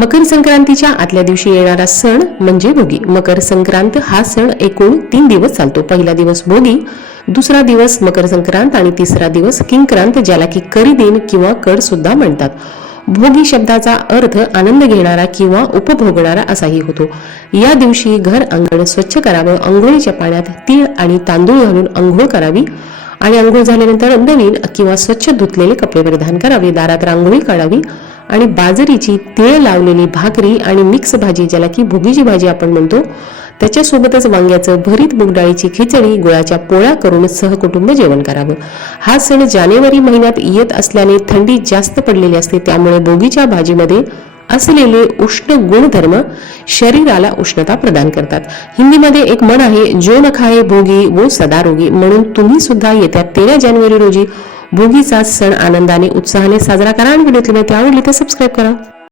मकर संक्रांतीच्या आतल्या दिवशी येणारा सण म्हणजे भोगी. मकर संक्रांत हा सण एकूण तीन दिवस चालतो. पहिला दिवस भोगी दुसरा दिवस मकर संक्रांत आणि तिसरा दिवस किंक्रांत ज्याला की करी दिन किंवा कड सुद्धा म्हणतात. भोगी शब्दाचा अर्थ आनंद घेणारा किंवा उपभोगणारा असाही होतो. या दिवशी घर अंगण स्वच्छ करावं अंघोळीच्या पाण्यात तीळ आणि तांदूळ घालून आंघोळ करावी आणि अंघोळ झाल्यानंतर नवीन किंवा स्वच्छ धुतलेले कपडे परिधान करावे. दारात रांगोळी काढावी. आणि बाजरीची तिळ लावलेली भाकरी आणि मिक्स भाजी ज्याला की भुगीची भाजी आपण म्हणतो त्याच्यासोबतच वांग्याचं भरीत मुगडाळीची खिचडी गुळाच्या पोळ्या करून सहकुटुंब जेवण करावं. हा सण जानेवारी महिन्यात येत असल्याने थंडी जास्त पडलेली असते त्यामुळे भोगीच्या भाजीमध्ये असलेले उष्ण गुणधर्म शरीराला उष्णता प्रदान करतात. हिंदीमध्ये एक म्हण आहे जो न खाए भोगी वो सदा रोगी. म्हणून तुम्ही सुद्धा येत्या तेरा जानेवारी रोजी भोगीचा सण आनंदाने उत्साहाने साजरा करा आणि व्हिडिओतली माहिती आवडली तर सबस्क्राईब करा.